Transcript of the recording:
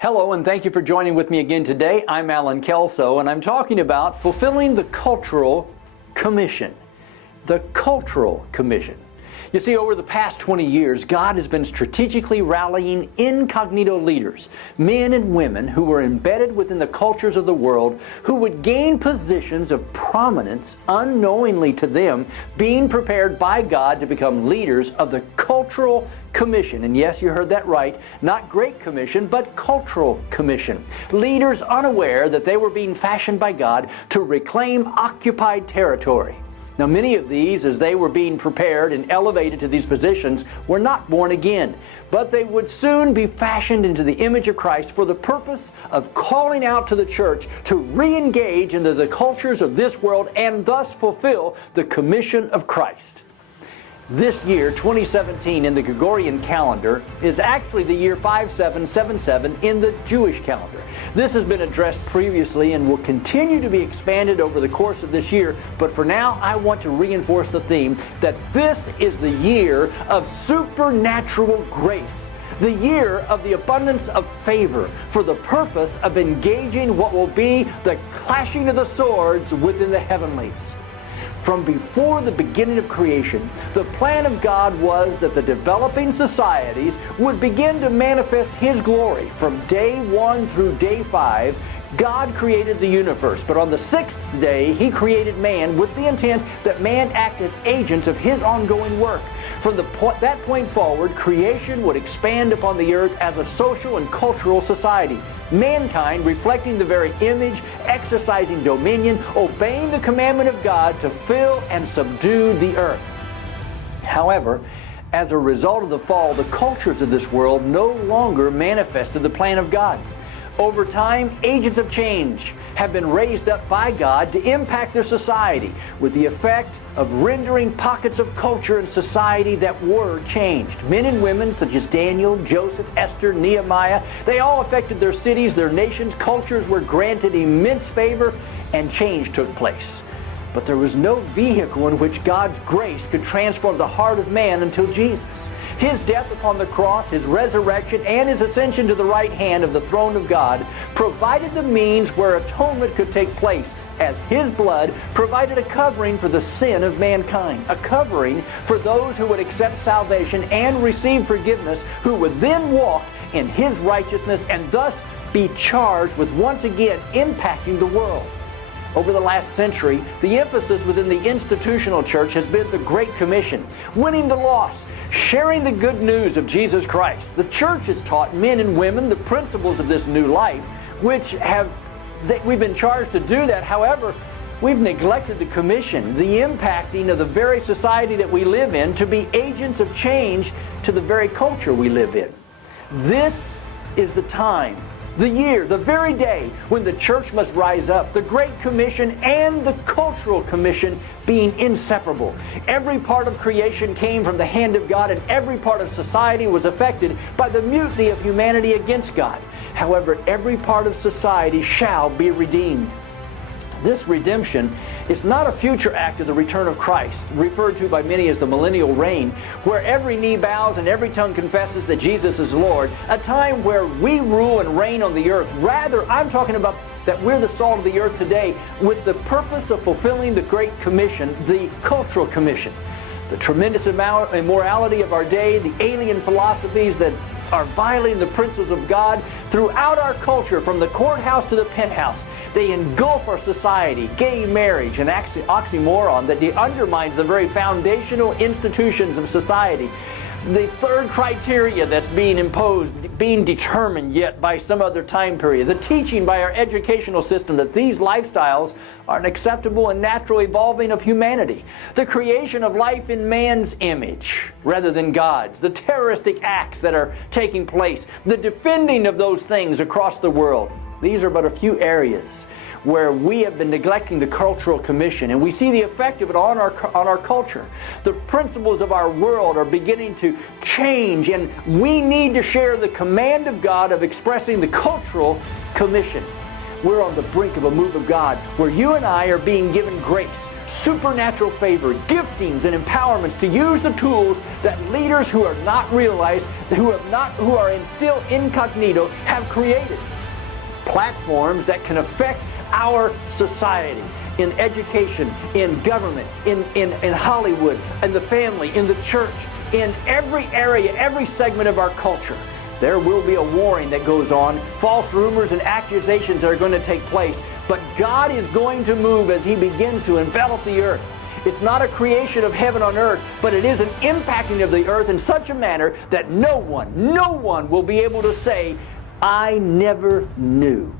Hello, and thank you for joining with me again today. I'm Kelso, and I'm talking about fulfilling the cultural commission. The cultural commission. You see, over the past 20 years, God has been strategically rallying incognito leaders, men and women who were embedded within the cultures of the world, who would gain positions of prominence unknowingly to them, being prepared by God to become leaders of the cultural commission. And yes, you heard that right, not Great Commission, but cultural commission. Leaders unaware that they were being fashioned by God to reclaim occupied territory. Now, many of these, as they were being prepared and elevated to these positions, were not born again, but they would soon be fashioned into the image of Christ for the purpose of calling out to the church to re-engage into the cultures of this world and thus fulfill the commission of Christ. This year, 2017, in the Gregorian calendar, is actually the year 5777 in the Jewish calendar. This has been addressed previously and will continue to be expanded over the course of this year, but for now, I want to reinforce the theme that this is the year of supernatural grace. The year of the abundance of favor for the purpose of engaging what will be the clashing of the swords within the heavenlies. From before the beginning of creation, the plan of God was that the developing societies would begin to manifest His glory. From day 1 through day 5, God created the universe, but on the sixth day, He created man with the intent that man act as agents of His ongoing work. From that point forward, creation would expand upon the earth as a social and cultural society. Mankind, reflecting the very image, exercising dominion, obeying the commandment of God to fill and subdue the earth. However, as a result of the fall, the cultures of this world no longer manifested the plan of God. Over time, agents of change have been raised up by God to impact their society, with the effect of rendering pockets of culture and society that were changed. Men and women such as Daniel, Joseph, Esther, Nehemiah, they all affected their cities, their nations, cultures were granted immense favor, and change took place. But there was no vehicle in which God's grace could transform the heart of man until Jesus. His death upon the cross, His resurrection, and His ascension to the right hand of the throne of God provided the means where atonement could take place, as His blood provided a covering for the sin of mankind, a covering for those who would accept salvation and receive forgiveness, who would then walk in His righteousness and thus be charged with once again impacting the world. Over the last century, the emphasis within the institutional church has been the Great Commission, winning the lost, sharing the good news of Jesus Christ. The church has taught men and women the principles of this new life, we've been charged to do that. However, we've neglected the commission, the impacting of the very society that we live in, to be agents of change to the very culture we live in. This is the time, the year, the very day when the church must rise up, the Great Commission and the Cultural Commission being inseparable. Every part of creation came from the hand of God, and every part of society was affected by the mutiny of humanity against God. However, every part of society shall be redeemed. This redemption is not a future act of the return of Christ, referred to by many as the millennial reign, where every knee bows and every tongue confesses that Jesus is Lord, a time where we rule and reign on the earth. Rather, I'm talking about that we're the salt of the earth today with the purpose of fulfilling the Great Commission, the Cultural Commission. The tremendous immorality of our day, the alien philosophies that are violating the principles of God throughout our culture, from the courthouse to the penthouse. They engulf our society. Gay marriage, an oxymoron that undermines the very foundational institutions of society. The third criteria that's being imposed, being determined yet by some other time period. The teaching by our educational system that these lifestyles are an acceptable and natural evolving of humanity. The creation of life in man's image rather than God's. The terroristic acts that are taking place. The defending of those things across the world. These are but a few areas where we have been neglecting the cultural commission, and we see the effect of it on our culture. The principles of our world are beginning to change, and we need to share the command of God of expressing the cultural commission. we're on the brink of a move of God where you and I are being given grace, supernatural favor, giftings, and empowerments to use the tools that leaders who are not realized, who are still incognito, have created. Platforms that can affect our society, in education, in government, in Hollywood, in the family, in the church, in every area, every segment of our culture. There will be a warring that goes on, false rumors and accusations are going to take place, but God is going to move as He begins to envelop the earth. It's not a creation of heaven on earth, but it is an impacting of the earth in such a manner that no one will be able to say, I never knew.